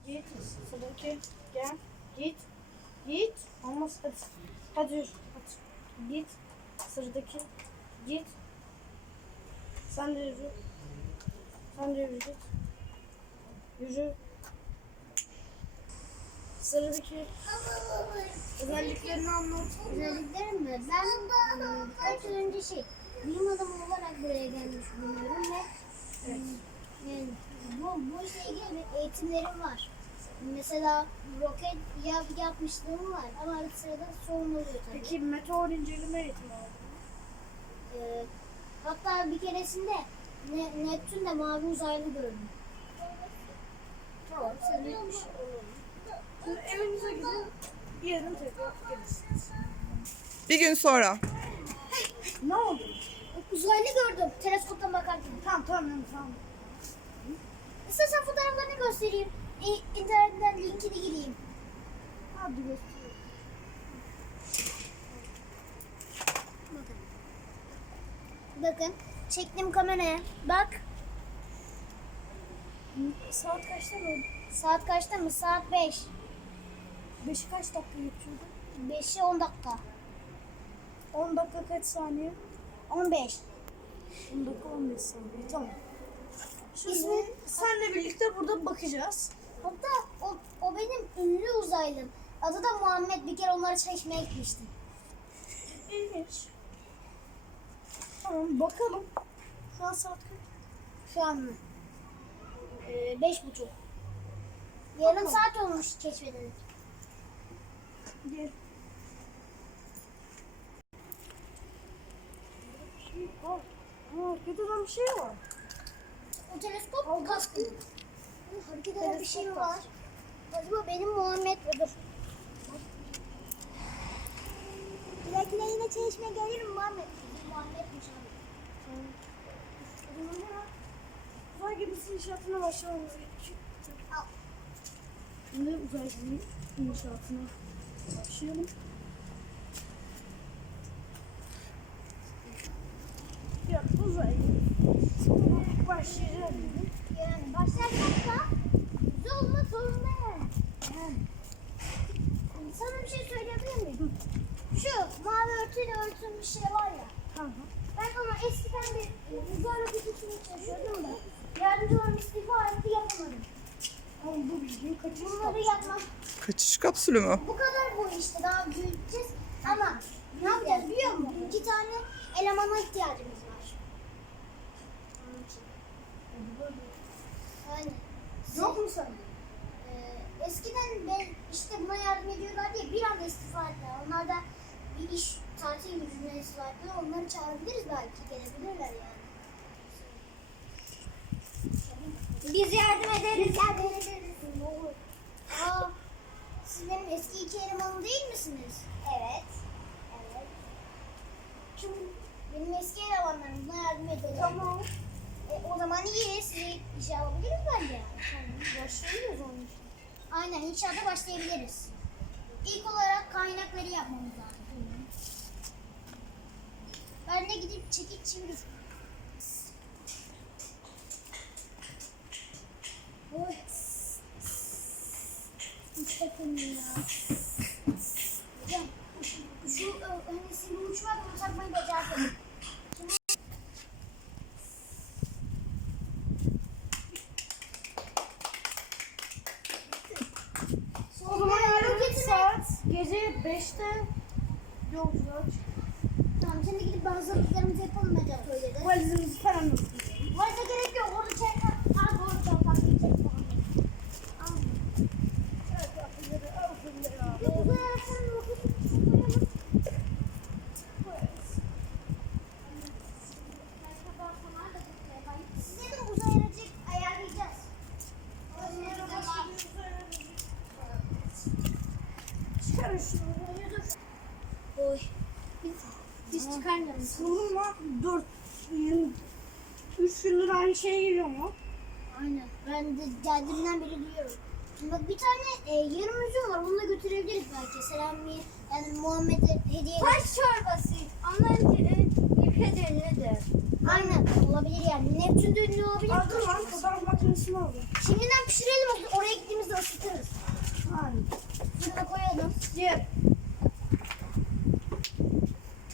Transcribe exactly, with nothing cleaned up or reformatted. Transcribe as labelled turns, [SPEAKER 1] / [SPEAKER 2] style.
[SPEAKER 1] Git. Sıradaki. Gel. Git. Git. Olmaz. Hadi. Hadi yürü. Hadi. Git. Sıradaki. Git. Sen de yürü. Sen de yürü. Git. Yürü. Sıradaki. Özelliklerini anlat.
[SPEAKER 2] Özelliklerim mi? Ben ıı, birkaç yıl önce şey, bilim adamı olarak buraya gelmiş bulunuyorum ve
[SPEAKER 1] Evet.
[SPEAKER 2] yani bu, bu işle ilgili bir eğitimlerim var. Mesela roket yap, yapmışlığım var ama arada sırada sorun oluyor tabii.
[SPEAKER 1] Peki meteor inceleme eğitimi aldın mı?
[SPEAKER 2] Ee, hatta bir keresinde ne, Neptün'de mavi uzaylı gördüm.
[SPEAKER 1] Tamam. Sen de bir şey olur. Şimdi evinize gidin. Yarın tekrar gelirsiniz.
[SPEAKER 3] Bir gün sonra.
[SPEAKER 1] Ne oldu?
[SPEAKER 2] Uzaylı gördüm teleskoptan bakarken.
[SPEAKER 1] Tamam tamam tamam.
[SPEAKER 2] İstersen fotoğraflarını göstereyim. E, internetten linkini gireyim.
[SPEAKER 1] Hadi göster.
[SPEAKER 2] Bakın çektim kameraya. Bak.
[SPEAKER 1] Saat kaçta oldu?
[SPEAKER 2] Saat kaçta mı? Saat beş.
[SPEAKER 1] Beşi kaç dakika geçiyordu?
[SPEAKER 2] beşe on dakika.
[SPEAKER 1] on dakika kaç saniye?
[SPEAKER 2] on beş.
[SPEAKER 1] on dakika on beş saniye. Tamam. Şimdi
[SPEAKER 2] İsmi-
[SPEAKER 1] senle birlikte burada bakacağız.
[SPEAKER 2] Hatta o, o benim ünlü uzaylım. Adı da Muhammed. Bir kere onlara çay içmeye gitmişti.
[SPEAKER 1] İlginç. Tamam bakalım. Şu an saat kaç?
[SPEAKER 2] Şu an mı? Ee, beş buçuk. Yarım
[SPEAKER 1] Tamam.
[SPEAKER 2] saat olmuş keşfedildi.
[SPEAKER 1] Gel. Bir şey var. Aa, hareket eden bir şey var.
[SPEAKER 2] O teleskop kaskı. Bu hareket eden bir şey
[SPEAKER 1] Teleskop
[SPEAKER 2] var. Acaba benim Muhammed midir? Bir dahakine yine çay içmeye gelirim Muhammed. Bizim Muhammed'miş abi.
[SPEAKER 1] Uzay gemisi inşaatına başlamamız gerekiyor.
[SPEAKER 2] Al.
[SPEAKER 1] Şimdi uzay gemisi inşaatına başlayalım. Ya uzay gemisi başlayacağız.
[SPEAKER 2] Yani başlarsak da güzel olmak zorunda yani. Yani. Sana bir şey söyleyebilir miyim? Şu mavi örtüyle örtülmüş şey var ya.
[SPEAKER 1] Tamam.
[SPEAKER 2] Ben ona eskiden bir uzay roketi için çalışıyordum da yardımcı olan istifa etti yapamadım.
[SPEAKER 1] Ama bu bilgiyi kaçırsak.
[SPEAKER 2] Bunları yapmak
[SPEAKER 3] Kaçış kapsülü mü?
[SPEAKER 2] bu kadar bu işte daha büyüteceğiz ama ne yapacağız biliyor musun? İki tane elemana ihtiyacımız var. Onun için. Aynen.
[SPEAKER 1] Yok mu sen?
[SPEAKER 2] Ee, eskiden ben işte buna yardım ediyorlar diye bir anda istifa ettiler. Onlar da bir iş tatil yüzünden istifa ettiler. Onları çağırabiliriz belki gelebilirler yani. Biz yardım ederiz. Yardım ederiz. Ne olur. Aa, siz benim eski iki elemanım değil misiniz? Evet. Evet. Kim? Benim eski elemanlarım. Buna yardım edelim. Tamam. E, o zaman iyi. Sizi işe alabiliriz bence.
[SPEAKER 1] Tamam. Başlayalım onun için.
[SPEAKER 2] Aynen inşaata başlayabiliriz. İlk olarak kaynakları yapmamız lazım. Ben de gidip çekip çiviririz. Oy. Hiç takılmıyor ya. Hocam şu ö, hani sivri uç var onu takmayı becerdim.
[SPEAKER 1] O zaman yarın saat gece beşte yolculuğa çıkıyoruz.
[SPEAKER 2] Tamam şimdi gidip hazırlıklarımızı yapalım bence atölyede.
[SPEAKER 1] Valizimizi falan unutmayalım.
[SPEAKER 2] Valize gerek yok orada çay Ha doğru çay farklı bir çay falan.
[SPEAKER 1] Evet, afileri, afileri abi.
[SPEAKER 2] Bir uzay araçlarının roketi koyalım. Size de uzay aracı ayarlayacağız.
[SPEAKER 1] Çıkarın şunu. Ya dur.
[SPEAKER 2] Oy. Biz, biz çıkarmıyoruz.
[SPEAKER 1] Sorulma. Dört. Yani üç gündür aynı şeye geliyor mu?
[SPEAKER 2] Aynen. Ben de geldiğimden beri duyuyorum. Şimdi bak bir tane e, yarım üzüm var. Onu da götürebiliriz belki. Selami'ye yani Muhammed'e hediye
[SPEAKER 4] Taş çorbası. Onların ülkede ünlüdür.
[SPEAKER 2] Aynen olabilir yani. Neptün'de ünlü olabilir.
[SPEAKER 1] Aldım lan. Fotoğraf makinesini aldım.
[SPEAKER 2] Şimdiden pişirelim. Oraya gittiğimizde ısıtırız.
[SPEAKER 4] Cep.